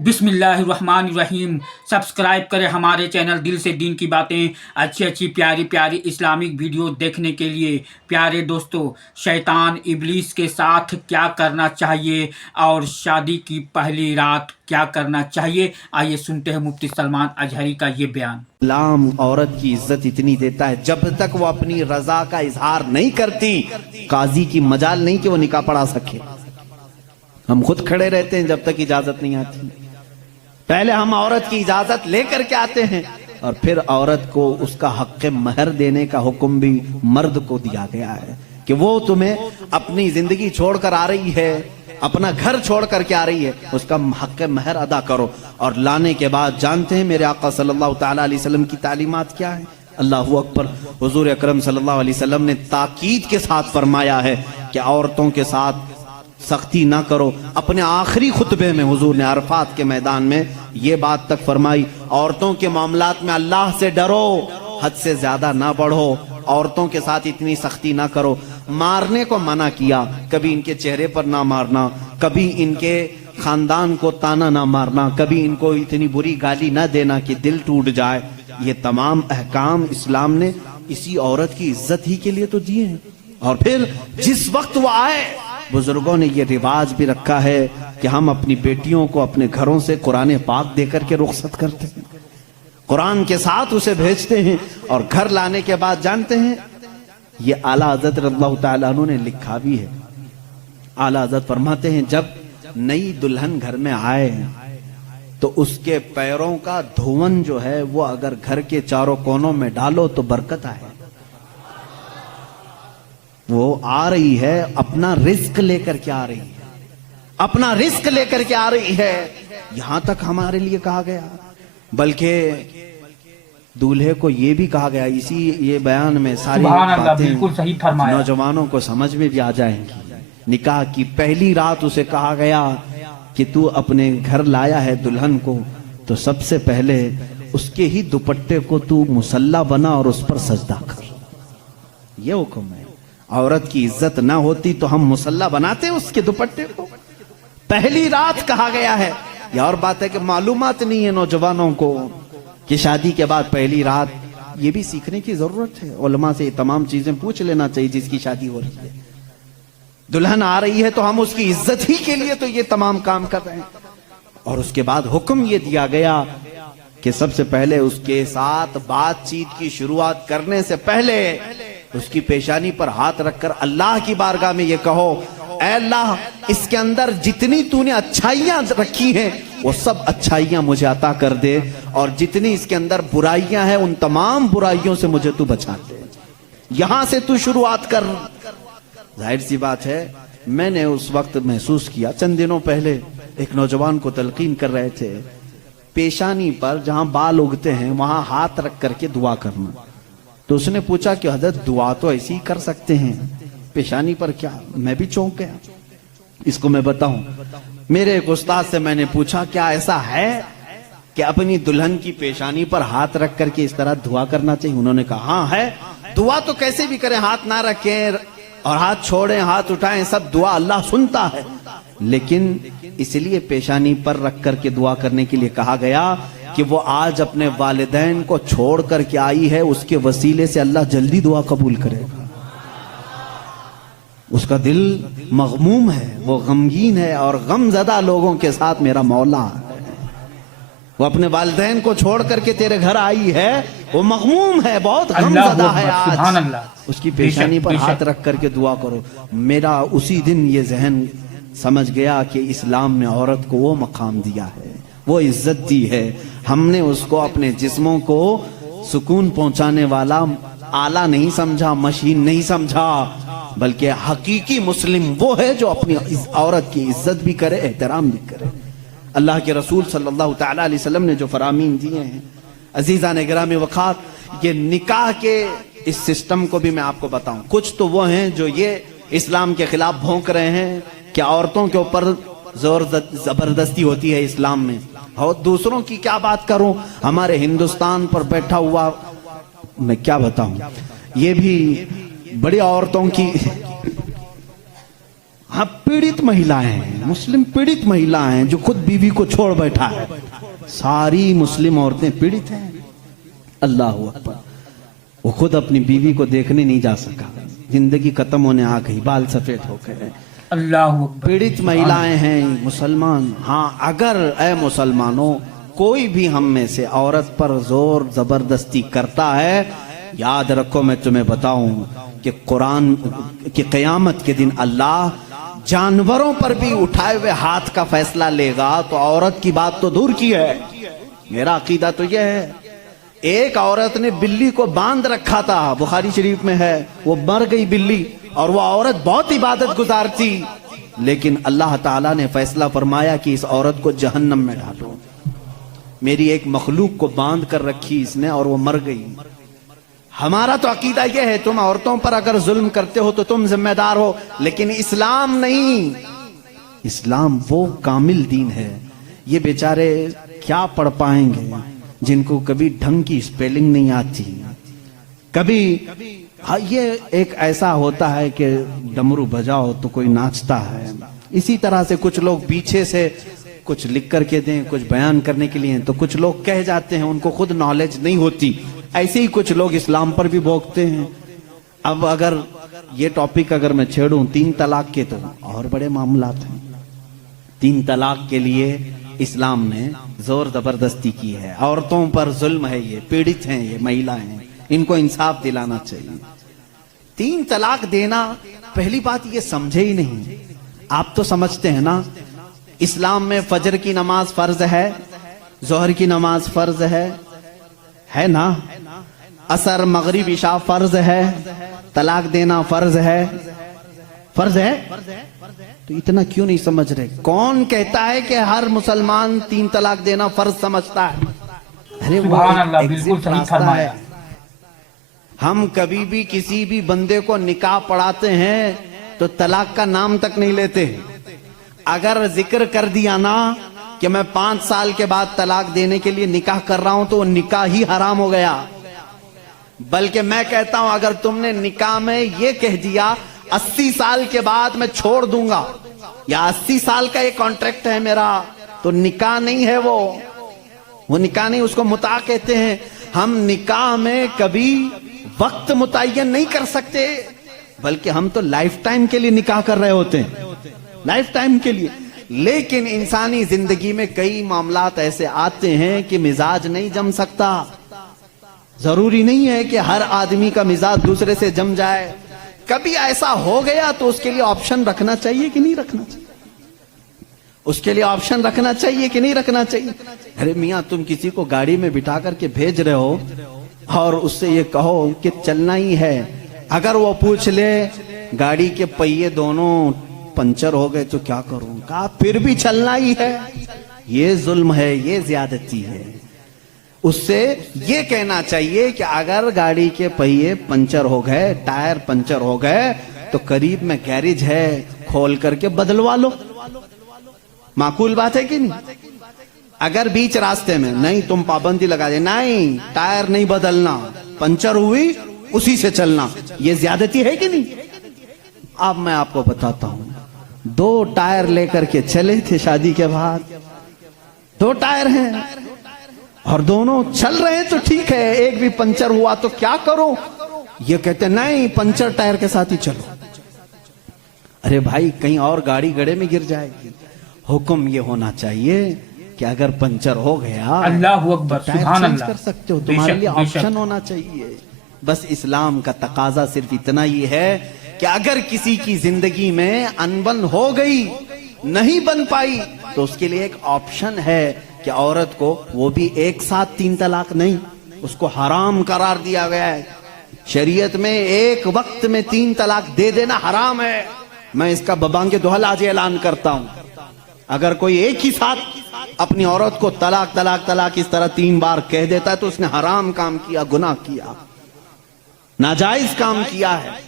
बिस्मिल्लाहिर्रहमानिर्रहीम। सब्सक्राइब करें हमारे चैनल दिल से दीन की बातें, अच्छी अच्छी प्यारी प्यारी इस्लामिक वीडियो देखने के लिए। प्यारे दोस्तों, शैतान इब्लीस के साथ क्या करना चाहिए और शादी की पहली रात क्या करना चाहिए, आइए सुनते हैं मुफ्ती सलमान अजहरी का ये बयान। इस्लाम औरत की इज्जत इतनी देता है, जब तक वो अपनी रजा का इजहार नहीं करती काजी की मजाल नहीं कि वो निकाह पढ़ा सके। हम खुद खड़े रहते हैं जब तक इजाजत नहीं आती। पहले हम औरत की इजाजत लेकर के आते हैं और फिर औरत को उसका हक महर देने का हुक्म भी मर्द को दिया गया है कि वो तुम्हें अपनी जिंदगी छोड़कर आ रही है, अपना घर छोड़ करके आ रही है, उसका हक महर अदा करो। और लाने के बाद जानते हैं मेरे आका सल्लल्लाहु ताला अलैहि वसल्लम की तालीमात क्या है? अल्लाहु अकबर। हुजूर अकरम सल्लल्लाहु अलैहि वसल्लम ने ताकीद के साथ फरमाया है कि औरतों के साथ सख्ती ना करो। अपने आखिरी खुतबे में हुजूर ने अरफात के मैदान में ये बात तक फरमाई, औरतों के मामलात में अल्लाह से डरो, हद से ज्यादा ना बढ़ो, औरतों के साथ इतनी सख्ती ना करो। मारने को मना किया, कभी इनके चेहरे पर ना मारना, कभी इनके खानदान को ताना ना मारना, कभी इनको इतनी बुरी गाली ना देना कि दिल टूट जाए। ये तमाम अहकाम इस्लाम ने इसी औरत की इज्जत ही के लिए तो दिए हैं। और फिर जिस वक्त वो आए, बुजुर्गों ने ये रिवाज भी रखा है कि हम अपनी बेटियों को अपने घरों से कुरान पाक देकर के रुखसत करते हैं, कुरान के साथ उसे भेजते हैं। और घर लाने के बाद जानते हैं, ये आला हज़रत रज़ियल्लाहु ताला अन्हु ने लिखा भी है। आला हज़रत फरमाते हैं, जब नई दुल्हन घर में आए तो उसके पैरों का धोवन जो है वो अगर घर के चारों कोनों में डालो तो बरकत आए। वो आ रही है, अपना रिस्क लेकर के आ रही है, अपना रिस्क लेकर के आ रही है। यहां तक हमारे लिए कहा गया, बल्कि दूल्हे को ये भी कहा गया, इसी ये बयान में सारी बातें बिल्कुल सही फरमाया, नौजवानों को समझ में भी आ जाएंगी। निकाह की पहली रात उसे कहा गया कि तू अपने घर लाया है दुल्हन को, तो सबसे पहले उसके ही दुपट्टे को तू मुसल्ला बना और उस पर सजदा कर। ये हुक्म है। औरत की इज्जत ना होती तो हम मुसल्ला बनाते उसके दुपट्टे को। पहली रात कहा गया है। यह और बात है कि मालूमात नहीं है नौजवानों को कि शादी के बाद पहली रात, ये भी सीखने की जरूरत है। उलमा से ये तमाम चीजें पूछ लेना चाहिए जिसकी शादी हो रही है। दुल्हन आ रही है तो हम उसकी इज्जत ही के लिए तो ये तमाम काम कर रहे हैं। और उसके बाद हुक्म ये दिया गया कि सबसे पहले उसके साथ बातचीत की शुरुआत करने से पहले उसकी पेशानी पर हाथ रखकर अल्लाह की बारगाह में ये कहो, ऐ अल्लाह, इसके अंदर जितनी तूने अच्छाइयां रखी हैं वो सब अच्छाइयां मुझे अता कर दे, और जितनी इसके अंदर बुराइयां हैं उन तमाम बुराइयों से मुझे तू बचा दे। यहां से तू शुरुआत कर। जाहिर सी बात है, मैंने उस वक्त महसूस किया, चंद दिनों पहले एक नौजवान को तलकीन कर रहे थे, पेशानी पर जहां बाल उगते हैं वहां हाथ रख करके दुआ करना। तो उसने पूछा कि हजरत दुआ तो ऐसे ही कर सकते हैं, पेशानी पर क्या? मैं भी चौंक गया। इसको मैं बताऊं, मेरे एक उस्ताद से मैंने पूछा, क्या ऐसा है कि अपनी दुल्हन की पेशानी पर हाथ रख करके इस तरह दुआ करना चाहिए? उन्होंने कहा हाँ है। दुआ तो कैसे भी करें, हाथ ना रखें और हाथ छोड़ें, हाथ उठाएं, सब दुआ अल्लाह सुनता है, लेकिन इसलिए पेशानी पर रख करके दुआ करने के लिए कहा गया कि वो आज अपने वालिदैन को छोड़ करके आई है, उसके वसीले से अल्लाह जल्दी दुआ कबूल करेगा। उसका दिल मगमूम है, वो गमगीन है, और गमज़दा लोगों के साथ मेरा मौला है। वो अपने वालिदैन को छोड़ करके तेरे घर आई है, वो मगमूम है, बहुत गमज़दा है। आज उसकी पेशानी पर हाथ रख करके दुआ करो। मेरा उसी दिन ये जहन समझ गया कि इस्लाम ने औरत को वो मकाम दिया है, वो इज्जत दी है। हमने उसको अपने जिस्मों को सुकून पहुंचाने वाला आला नहीं समझा, मशीन नहीं समझा, बल्कि हकीकी मुस्लिम वो है जो अपनी औरत की इज्जत भी करे, एहतराम भी करे। अल्लाह के रसूल सल्लल्लाहु ताला अलैहि वसल्लम ने जो फरामीन दिए हैं, अजीजा ने गिरामी वक़ार, ये निकाह के इस सिस्टम को भी मैं आपको बताऊं। कुछ तो वो हैं जो ये इस्लाम के खिलाफ भौंक रहे हैं कि औरतों के ऊपर जोर जबरदस्ती होती है इस्लाम में, और दूसरों की क्या बात करूं, हमारे हिंदुस्तान पर बैठा हुआ मैं क्या बताऊं, ये भी बड़ी औरतों की हाँ, पीड़ित महिलाएं हैं, मुस्लिम पीड़ित महिलाएं हैं जो खुद बीवी को छोड़ बैठा है। सारी मुस्लिम औरतें पीड़ित हैं। अल्लाह अकबर। वो खुद अपनी बीवी को देखने नहीं जा सका, जिंदगी खत्म होने आ गई, बाल सफेद हो गए। अल्लाह अकबर। पीड़ित महिलाएं हैं मुसलमान। हाँ, अगर ए मुसलमानों कोई भी हम में से औरत पर जोर जबरदस्ती करता है, याद रखो मैं तुम्हें बताऊं कि कुरान की क़यामत के दिन अल्लाह जानवरों पर भी उठाए हुए हाथ का फैसला लेगा। तो औरत की बात तो दूर की है, मेरा अकीदा तो यह है, एक औरत ने बिल्ली को बांध रखा था, बुखारी शरीफ में है, वो मर गई बिल्ली, और वो औरत बहुत इबादत गुजार थी, लेकिन अल्लाह ताला ने फैसला फरमाया कि इस औरत को जहन्नम में डालो। मेरी एक मखलूक को बांध कर रखी इसने और वो मर गई। हमारा तो अकीदा यह है, तुम औरतों पर अगर जुल्म करते हो तो तुम जिम्मेदार हो, लेकिन इस्लाम नहीं। इस्लाम वो कामिल दीन है। ये बेचारे क्या पढ़ पाएंगे जिनको कभी ढंग की स्पेलिंग नहीं आती, कभी हाँ, ये एक ऐसा होता है कि डमरू बजाओ तो कोई नाचता है। इसी तरह से कुछ लोग पीछे से कुछ लिख करके दें, कुछ बयान करने के लिए, तो कुछ लोग कह जाते हैं, उनको खुद नॉलेज नहीं होती। ऐसे ही कुछ लोग इस्लाम पर भी भोंकते हैं। अब अगर ये टॉपिक अगर मैं छेड़ूं 3 तलाक के, तो और बड़े मामलात हैं। 3 तलाक के लिए इस्लाम ने जोर जबरदस्ती की है। औरतों पर जुल्म है, ये पीड़ित हैं, ये महिलाएं हैं, इनको इंसाफ दिलाना चाहिए। 3 तलाक देना, पहली बात ये समझे ही नहीं। आप तो समझते हैं ना, इस्लाम में फजर की नमाज फर्ज है, जोहर की नमाज फर्ज है ना, असर मगरिब इशा फर्ज है, तलाक देना फर्ज है, फर्ज है। तो इतना क्यों नहीं समझ रहे? कौन कहता है कि हर मुसलमान 3 तलाक देना फर्ज समझता है? अरे वो बिल्कुल सही फरमाया। हम कभी भी किसी भी बंदे को निकाह पढ़ाते हैं तो तलाक का नाम तक नहीं लेते। अगर जिक्र कर दिया ना कि मैं 5 साल के बाद तलाक देने के लिए निकाह कर रहा हूं, तो वो निकाह ही हराम हो गया। बल्कि मैं कहता हूं, अगर तुमने निकाह में ये कह दिया 80 साल के बाद मैं छोड़ दूंगा, या 80 साल का ये कॉन्ट्रैक्ट है मेरा, तो निकाह नहीं है वो निकाह नहीं, उसको मुता कहते हैं। हम निकाह में कभी वक्त मुतय्यन नहीं कर सकते, बल्कि हम तो लाइफ टाइम के लिए निकाह कर रहे होते हैं, लाइफ टाइम के लिए। लेकिन इंसानी जिंदगी में कई मामलात ऐसे आते हैं कि मिजाज नहीं जम सकता। जरूरी नहीं है कि हर आदमी का मिजाज दूसरे से जम जाए। कभी ऐसा हो गया तो उसके लिए ऑप्शन रखना चाहिए कि नहीं रखना चाहिए? उसके लिए ऑप्शन रखना चाहिए कि नहीं रखना चाहिए? अरे मियां, तुम किसी को गाड़ी में बिठा करके भेज रहे हो और उससे ये कहो कि चलना ही है, अगर वो पूछ ले गाड़ी के पहिए दोनों पंचर हो गए तो क्या करूं? कहा फिर भी चलना ही है। ये जुल्म है, ये ज्यादती है। उससे ये कहना चाहिए कि अगर गाड़ी के पहिए पंचर हो गए, टायर पंचर हो गए, तो करीब में गैरेज है, खोल करके बदलवा लो। माकूल बात है कि नहीं? अगर बीच रास्ते में नहीं, तुम पाबंदी लगा दे, नहीं टायर नहीं बदलना, पंचर हुई उसी से चलना, ये ज्यादती है कि नहीं? अब मैं आपको बताता हूं, 2 टायर लेकर के चले थे शादी के बाद, 2 टायर हैं और दोनों चल रहे हैं तो ठीक है, एक भी पंचर हुआ तो क्या करो? ये कहते नहीं, पंचर टायर के साथ ही चलो। अरे भाई, कहीं और गाड़ी गड्ढे में गिर जाएगी। हुक्म ये होना चाहिए कि अगर पंचर हो गया, अल्लाह अकबर, टायर सुभान चेंज अल्लाह, कर सकते हो, तुम्हारे लिए ऑप्शन होना चाहिए। बस इस्लाम का तकाजा सिर्फ इतना ही है कि अगर किसी की जिंदगी में अनबन हो गई, नहीं बन पाई, तो उसके लिए एक ऑप्शन है कि औरत को, वो भी एक साथ 3 तलाक नहीं, उसको हराम करार दिया गया है। शरीयत में एक वक्त में 3 तलाक दे देना हराम है। मैं इसका बबांगे दोहल आज ऐलान करता हूं, अगर कोई एक ही साथ अपनी औरत को तलाक तलाक तलाक इस तरह 3 बार कह देता है तो उसने हराम काम किया, गुनाह किया, नाजायज काम किया है।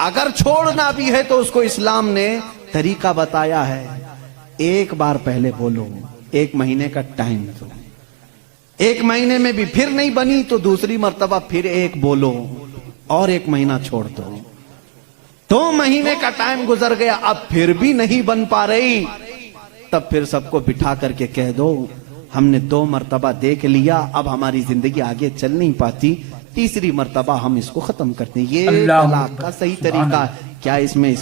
अगर छोड़ना भी है तो उसको इस्लाम ने तरीका बताया है। एक बार पहले बोलो, 1 महीने का टाइम दो, 1 महीने में भी फिर नहीं बनी तो दूसरी मर्तबा फिर 1 बोलो और 1 महीना छोड़ दो। 2 महीने का टाइम गुजर गया, अब फिर भी नहीं बन पा रही, तब फिर सबको बिठा करके कह दो हमने 2 मर्तबा देख लिया, अब हमारी जिंदगी आगे चल नहीं पाती, तीसरी मर्तबा हम इसको खत्म करते हैं। ये अल्लाह तलाक का सही तरीका है क्या? इसमें